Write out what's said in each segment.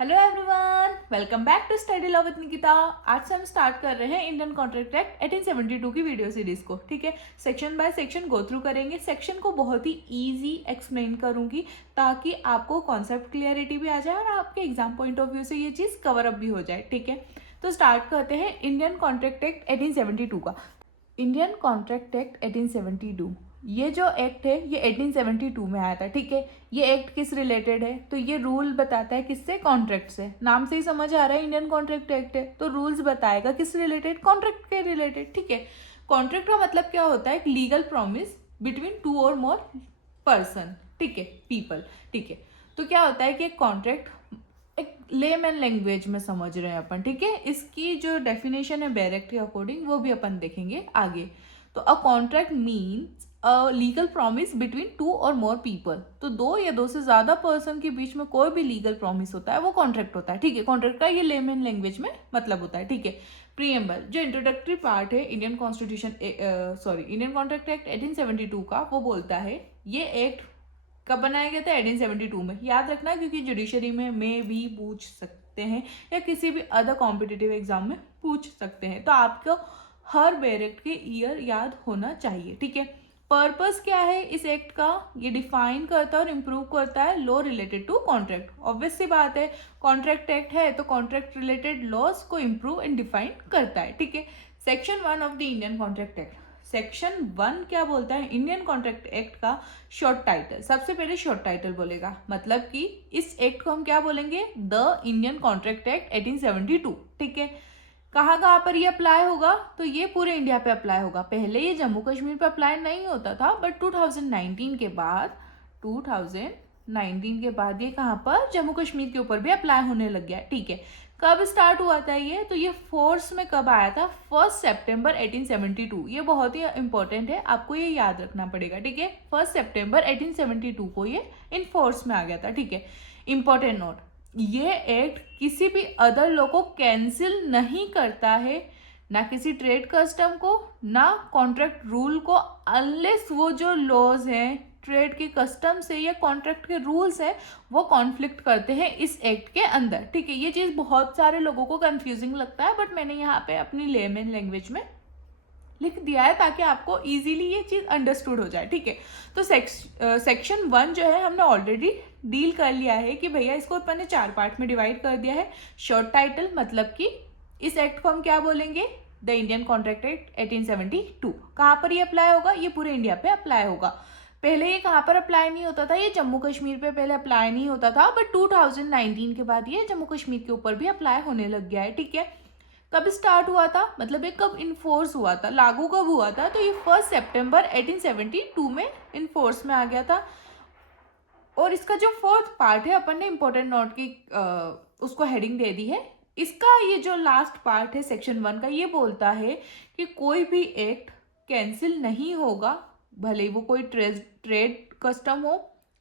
Hello everyone, welcome back to study love with Nikita. आज से हम स्टार्ट कर रहे हैं इंडियन कॉन्ट्रैक्ट एक्ट 1872 की वीडियो सीरीज को। ठीक है, section by section go through करेंगे। सेक्शन को बहुत ही इजी एक्सप्लेन करूंगी ताकि आपको कॉन्सेप्ट क्लियरिटी भी आ जाए और आपके एग्जाम पॉइंट ऑफ व्यू से ये चीज़ कवर अप भी हो जाए। ठीक है, तो स्टार्ट करते हैं इंडियन कॉन्ट्रैक्ट एक्ट 1872 का। इंडियन कॉन्ट्रैक्ट एक्ट 1872, ये जो एक्ट है ये 1872 में आया था। ठीक है, ये एक्ट किस रिलेटेड है तो ये रूल बताता है किससे, कॉन्ट्रैक्ट से। नाम से ही समझ आ रहा है इंडियन कॉन्ट्रैक्ट एक्ट है तो रूल्स बताएगा किस रिलेटेड, कॉन्ट्रैक्ट के रिलेटेड। ठीक है, कॉन्ट्रैक्ट का मतलब क्या होता है, एक लीगल प्रॉमिस बिटवीन टू और मोर पर्सन। ठीक है, पीपल। ठीक है, तो क्या होता है कि एक कॉन्ट्रैक्ट एक लेमैन लैंग्वेज में समझ रहे हैं अपन। ठीक है, इसकी जो डेफिनेशन है बैरेक्ट के अकॉर्डिंग वो भी अपन देखेंगे आगे। तो a contract means a legal promise between two और मोर पीपल। तो दो या दो से ज्यादा पर्सन के बीच में कोई भी लीगल प्रॉमिस होता है वो कॉन्ट्रैक्ट होता है। ठीक है, कॉन्ट्रैक्ट का ये लेमैन लैंग्वेज में मतलब होता है। ठीक है, प्रीएम्बल जो इंट्रोडक्टरी पार्ट है Indian constitution Indian Contract act 1872 का, वो बोलता है ये एक्ट कब बनाया गया था, 1872 में। याद रखना क्योंकि जुडिशरी में भी पूछ सकते हैं या किसी भी अदर कॉम्पिटिटिव एग्जाम में पूछ सकते हैं, तो आपको हर बैरेक्ट के ईयर याद होना चाहिए। ठीक है, पर्पस क्या है इस एक्ट का, ये डिफाइन करता है और इम्प्रूव करता है law related to contract. Obvious सी बात है, कॉन्ट्रैक्ट एक्ट है तो कॉन्ट्रैक्ट रिलेटेड लॉज को इम्प्रूव एंड डिफाइन करता है। ठीक है, section 1 of the Indian Contract Act. Section 1 क्या बोलता है, इंडियन कॉन्ट्रैक्ट एक्ट का शॉर्ट टाइटल। सबसे पहले शॉर्ट टाइटल बोलेगा, मतलब कि इस एक्ट को हम क्या बोलेंगे, द इंडियन कॉन्ट्रैक्ट एक्ट 1872। ठीक है, कहाँ कहाँ पर ये अप्लाई होगा, तो ये पूरे इंडिया पे अप्लाई होगा। पहले ये जम्मू कश्मीर पे अप्लाई नहीं होता था, बट 2019 के बाद ये कहाँ पर, जम्मू कश्मीर के ऊपर भी अप्लाई होने लग गया। ठीक है, कब स्टार्ट हुआ था ये, तो ये फोर्स में कब आया था, 1 सितंबर 1872। ये बहुत ही इंपॉर्टेंट है, आपको ये याद रखना पड़ेगा। ठीक है, 1 सितंबर 1872 को ये इन फोर्स में आ गया था। ठीक है, इंपॉर्टेंट नोट, ये एक्ट किसी भी अदर लॉ को कैंसिल नहीं करता है, ना किसी ट्रेड कस्टम को, ना कॉन्ट्रैक्ट रूल को, अनलेस वो जो लॉज हैं ट्रेड के कस्टम से या कॉन्ट्रैक्ट के रूल्स हैं वो कॉन्फ्लिक्ट करते हैं इस एक्ट के अंदर। ठीक है, ये चीज़ बहुत सारे लोगों को कंफ्यूजिंग लगता है, बट मैंने यहाँ पे अपनी लेमन लैंग्वेज में लिख दिया है ताकि आपको इजीली ये चीज़ अंडरस्टूड हो जाए। ठीक है, तो सेक्शन 1 जो है हमने ऑलरेडी डील कर लिया है कि भैया इसको अपन ने 4 पार्ट में डिवाइड कर दिया है। शॉर्ट टाइटल, मतलब कि इस एक्ट को हम क्या बोलेंगे, द इंडियन कॉन्ट्रैक्ट एक्ट 1872। कहाँ पर ये अप्लाई होगा, ये पूरे इंडिया पे अप्लाई होगा। पहले ये कहाँ पर अप्लाई नहीं होता था, ये जम्मू कश्मीर पे पहले अप्लाई नहीं होता था, बट 2019 के बाद ये जम्मू कश्मीर के ऊपर भी अप्लाई होने लग गया है। ठीक है, कब स्टार्ट हुआ था, मतलब ये कब इन्फोर्स हुआ था, लागू कब हुआ था, तो ये 1 सितंबर 1872 में इन्फोर्स में आ गया था। और इसका जो फोर्थ पार्ट है, अपन ने इंपॉर्टेंट नोट की उसको हेडिंग दे दी है। इसका ये जो लास्ट पार्ट है सेक्शन 1 का, ये बोलता है कि कोई भी एक्ट कैंसिल नहीं होगा, भले वो कोई ट्रेड कस्टम हो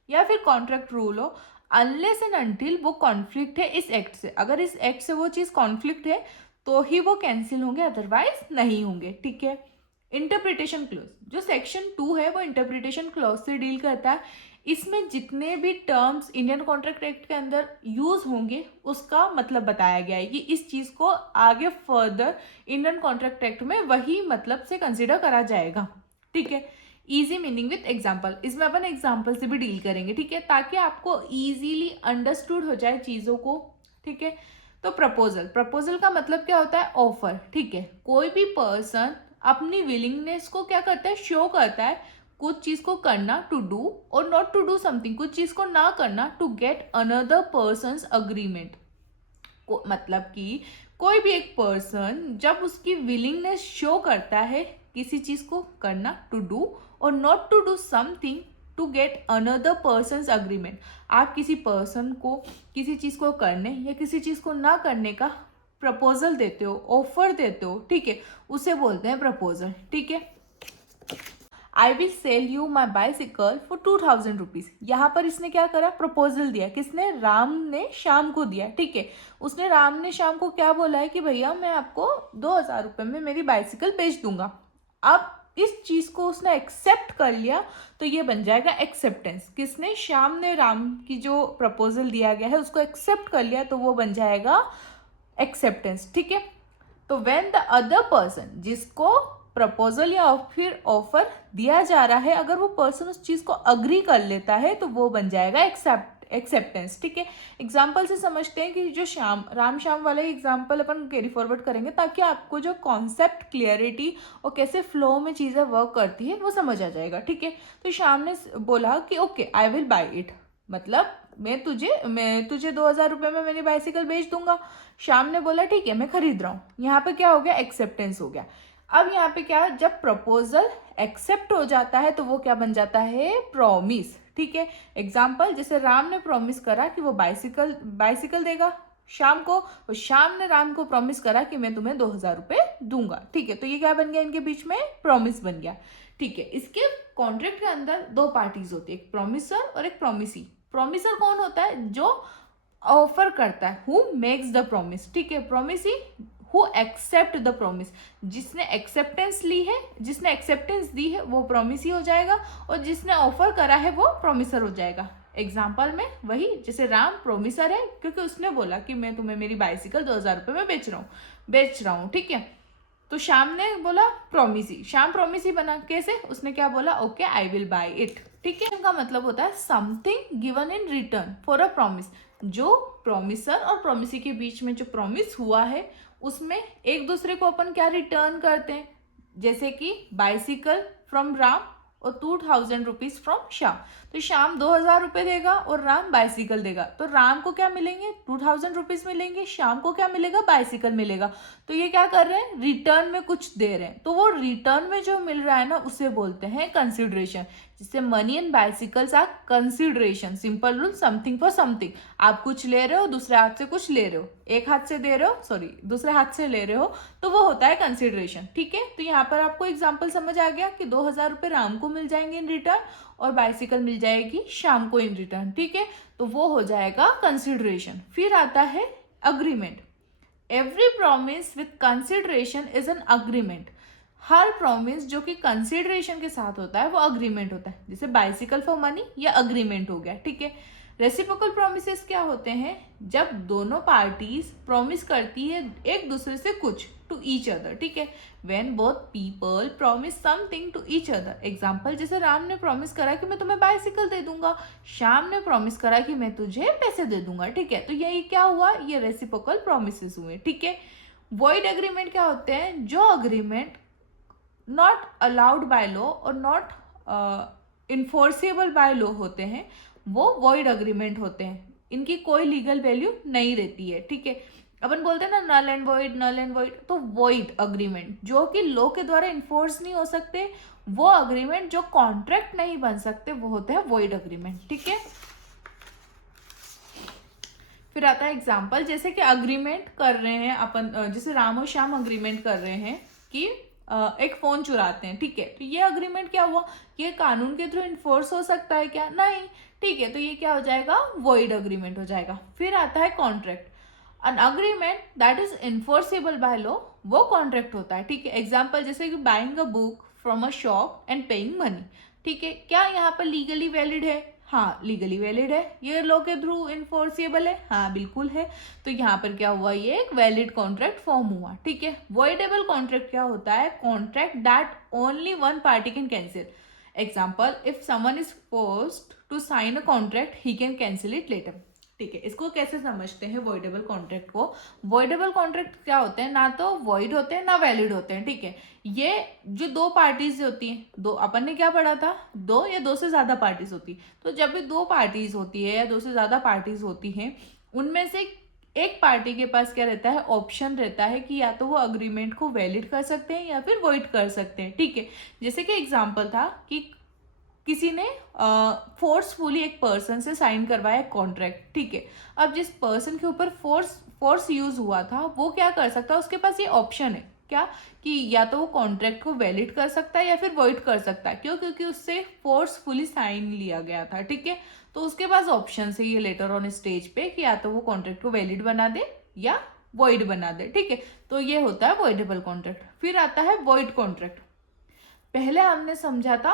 या फिर कॉन्ट्रैक्ट रूल हो, अनलेस एंड अनटिल वो कॉन्फ्लिक्ट है इस एक्ट से। अगर इस एक्ट से वो चीज़ कॉन्फ्लिक्ट है तो ही वो कैंसिल होंगे, अदरवाइज नहीं होंगे। ठीक है, इंटरप्रिटेशन क्लॉज, जो सेक्शन 2 है वो इंटरप्रिटेशन क्लॉज से डील करता है। इसमें जितने भी टर्म्स इंडियन कॉन्ट्रैक्ट एक्ट के अंदर यूज होंगे उसका मतलब बताया गया है कि इस चीज को आगे फर्दर इंडियन कॉन्ट्रैक्ट एक्ट में वही मतलब से कंसिडर करा जाएगा। ठीक है, इजी मीनिंग विथ एग्जाम्पल, इसमें अपन एग्जाम्पल से भी डील करेंगे। ठीक है, ताकि आपको इजीली अंडरस्टूड हो जाए चीजों को। ठीक है, तो प्रपोजल का मतलब क्या होता है, ऑफर। ठीक है, कोई भी पर्सन अपनी विलिंगनेस को क्या करता है, शो करता है कुछ चीज को करना, टू डू और नॉट टू डू समथिंग, कुछ चीज को ना करना, to get another person's agreement. मतलब कि कोई भी एक पर्सन जब उसकी विलिंगनेस शो करता है किसी चीज को करना, टू डू, और not to do something to get another person's agreement, आप किसी पर्सन को किसी चीज को करने या किसी चीज को ना करने का प्रपोजल देते हो, ऑफर देते हो। ठीक है, उसे बोलते हैं प्रपोजल। ठीक है, I will sell you my bicycle for 2000 rupees. यहाँ पर इसने क्या करा, प्रपोजल दिया, किसने, राम ने श्याम को दिया। ठीक है, उसने राम ने श्याम को क्या बोला है कि भैया मैं आपको 2000 रुपये में मेरी बाइसिकल बेच दूंगा। अब इस चीज को उसने एक्सेप्ट कर लिया तो ये बन जाएगा एक्सेप्टेंस। किसने? श्याम ने राम की जो प्रपोजल दिया गया है उसको एक्सेप्ट कर लिया तो वो बन जाएगा एक्सेप्टेंस। ठीक है, तो व्हेन द अदर पर्सन, जिसको प्रपोजल या फिर ऑफर दिया जा रहा है, अगर वो पर्सन उस चीज को अग्री कर लेता है तो वो बन जाएगा एक्सेप्टेंस। ठीक है, एग्जाम्पल से समझते हैं कि जो राम श्याम वाला एग्जाम्पल अपन कैरी फॉरवर्ड करेंगे ताकि आपको जो कॉन्सेप्ट क्लियरिटी और कैसे फ्लो में चीजें वर्क करती है वो समझ आ जाएगा। ठीक है, तो श्याम ने बोला कि okay I will buy it, मतलब मैं तुझे 2,000 रुपये में मेरी बाइसिकल बेच दूंगा। श्याम ने बोला ठीक है मैं खरीद रहा हूँ। यहाँ पे क्या हो गया? एक्सेप्टेंस हो गया। अब यहाँ पे क्या, जब प्रपोजल एक्सेप्ट हो जाता है तो वो क्या बन जाता है? प्रॉमिस। ठीक है, एग्जाम्पल जैसे राम ने प्रॉमिस करा कि वो बाइसिकल देगा शाम को, और शाम ने राम को प्रॉमिस करा कि मैं तुम्हें 2,000 रुपये दूंगा। ठीक है, तो ये क्या बन गया? इनके बीच में प्रॉमिस बन गया। ठीक है, इसके कॉन्ट्रैक्ट के अंदर दो पार्टीज होती है, एक प्रॉमिसर और एक प्रॉमिसी। प्रॉमिसर कौन होता है? जो ऑफर करता है, हु मेक्स द प्रॉमिस। ठीक है, promisee who accept the promise, जिसने एक्सेप्टेंस ली है, जिसने एक्सेप्टेंस दी है वो प्रॉमिसी हो जाएगा, और जिसने ऑफर करा है वो प्रॉमिसर हो जाएगा। एग्जाम्पल में वही, जैसे राम प्रोमिसर है क्योंकि उसने बोला कि मैं तुम्हें मेरी बाइसिकल 2,000 रुपये में बेच रहा हूँ। ठीक है, तो श्याम ने बोला प्रॉमिसी, श्याम प्रॉमिसी बना। कैसे? उसने क्या बोला? Okay I will buy it. ठीक है, इनका मतलब होता है something given in return for a promise. जो प्रॉमिसर और प्रॉमिसी के बीच में जो प्रॉमिस हुआ है उसमें एक दूसरे को अपन क्या रिटर्न करते हैं, जैसे कि बाइसिकल फ्रॉम राम और 2,000 रुपीज फ्रॉम श्याम। तो श्याम 2,000 रुपये देगा और राम बाइसिकल देगा, तो राम को क्या मिलेंगे? 2,000 रुपीज मिलेंगे, श्याम को क्या मिलेगा? बाइसिकल मिलेगा। तो ये क्या कर रहे हैं? रिटर्न में कुछ दे रहे हैं, तो वो रिटर्न में जो मिल रहा है ना उसे बोलते हैं कंसिडरेशन। जिससे money and bicycles are consideration. Simple rule, something for something. आप कुछ ले रहे हो, दूसरे हाथ से कुछ ले रहे हो, एक हाथ से दे रहे हो, सॉरी दूसरे हाथ से ले रहे हो, तो वो होता है कंसिडरेशन। ठीक है, तो यहाँ पर आपको एग्जाम्पल समझ आ गया कि 2,000 रुपये राम को मिल जाएंगे इन रिटर्न और बाइसिकल मिल जाएगी शाम को इन रिटर्न। ठीक है, तो वो हो जाएगा कंसिडरेशन। फिर आता है agreement. Every promise with consideration is an agreement. Her promise जो कि कंसिडरेशन के साथ होता है वो अग्रीमेंट होता है। जैसे बाइसिकल फॉर मनी, या अग्रीमेंट हो गया। ठीक है, रेसिप्रोकल प्रोमिसेस क्या होते हैं? जब दोनों पार्टीज प्रॉमिस करती है एक दूसरे से कुछ टू ईच अदर। ठीक है, when both people promise something to each other. Example जैसे राम ने प्रॉमिस करा कि मैं तुम्हें बाइसिकल दे दूंगा, श्याम ने प्रॉमिस करा कि मैं तुझे पैसे दे दूंगा। ठीक है, तो यही क्या हुआ? ये रेसिप्रोकल प्रोमिसेस हुए। ठीक है, वॉइड एग्रीमेंट क्या होते हैं? जो agreement not allowed by law और नॉट इन्फोर्सेबल बाय लॉ होते हैं वो वॉइड अग्रीमेंट होते हैं। इनकी कोई लीगल वैल्यू नहीं रहती है। ठीक है, अपन बोलते हैं ना नल एंड वॉइड, तो वॉइड अग्रीमेंट जो कि लॉ के द्वारा इन्फोर्स नहीं हो सकते, वो अग्रीमेंट जो कॉन्ट्रैक्ट नहीं बन सकते, वो होते हैं वॉइड अग्रीमेंट। ठीक है, फिर आता है एग्जाम्पल, जैसे कि अग्रीमेंट कर रहे हैं अपन, जैसे राम और श्याम अग्रीमेंट कर रहे हैं कि एक फोन चुराते हैं। ठीक है, तो ये अग्रीमेंट क्या हुआ? ये कानून के थ्रू इन्फोर्स हो सकता है क्या? नहीं। ठीक है, तो ये क्या हो जाएगा? वॉइड अग्रीमेंट हो जाएगा। फिर आता है contract. An agreement that is enforceable by law, वो कॉन्ट्रैक्ट होता है। ठीक है, एग्जाम्पल जैसे कि buying a book from a shop and paying money. ठीक है, क्या यहाँ पर लीगली वैलिड है? हाँ लीगली वैलिड है। ये लॉ के थ्रू इन्फोर्सेबल है? हाँ बिल्कुल है। तो यहाँ पर क्या हुआ? ये एक वैलिड कॉन्ट्रैक्ट फॉर्म हुआ। ठीक है, वॉइडेबल कॉन्ट्रैक्ट क्या होता है? Contract that only one party can cancel. Example, if someone is forced to sign a contract he can cancel it later. ठीक है, इसको कैसे समझते हैं वॉइडेबल कॉन्ट्रैक्ट को? वॉइडेबल कॉन्ट्रैक्ट क्या होते हैं? ना तो वॉइड होते हैं ना वैलिड होते हैं। ठीक है, ये जो दो पार्टीज होती हैं, दो, अपन ने क्या पढ़ा था? दो या दो से ज्यादा पार्टीज होती। तो जब भी दो पार्टीज होती है या दो से ज्यादा पार्टीज होती हैं, उनमें से एक पार्टी के पास क्या रहता है? ऑप्शन रहता है कि या तो वो अग्रीमेंट को वैलिड कर सकते हैं या फिर वॉइड कर सकते हैं। ठीक है, जैसे कि एग्जाम्पल था कि किसी ने फोर्सफुली एक पर्सन से साइन करवाया कॉन्ट्रैक्ट। ठीक है, अब जिस पर्सन के ऊपर फोर्स यूज हुआ था वो क्या कर सकता है? उसके पास ये ऑप्शन है क्या कि या तो वो कॉन्ट्रैक्ट को वैलिड कर सकता है या फिर वॉइड कर सकता है। क्यों? क्योंकि उससे फोर्सफुली साइन लिया गया था। ठीक है, तो उसके पास ऑप्शन है ये लेटर ऑन स्टेज पे कि या तो वो कॉन्ट्रैक्ट को वैलिड बना दे या वॉइड बना दे। ठीक है, तो ये होता है वॉइडेबल कॉन्ट्रैक्ट। फिर आता है वॉइड कॉन्ट्रैक्ट। पहले हमने समझा था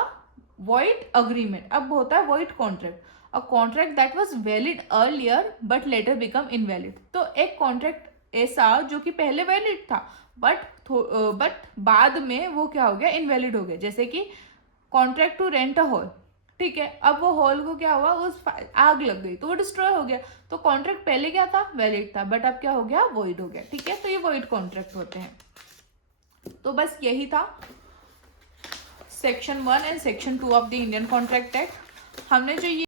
वॉइड अग्रीमेंट, अब होता है void contract. A contract that was valid earlier but later become invalid. तो एक कॉन्ट्रैक्ट ऐसा जो कि पहले वैलिड था बट बाद में वो क्या हो गया, इनवैलिड हो गया। जैसे कि contract to rent a hall, ठीक है, अब वो हॉल को क्या हुआ, उस आग लग गई तो वो डिस्ट्रॉय हो गया। तो कॉन्ट्रैक्ट पहले क्या था, वैलिड था, बट अब क्या हो गया, वॉइड हो गया। ठीक है, तो ये वॉइड कॉन्ट्रैक्ट होते हैं। तो बस यही था section 1 and section 2 of the Indian Contract act. हमने जो ये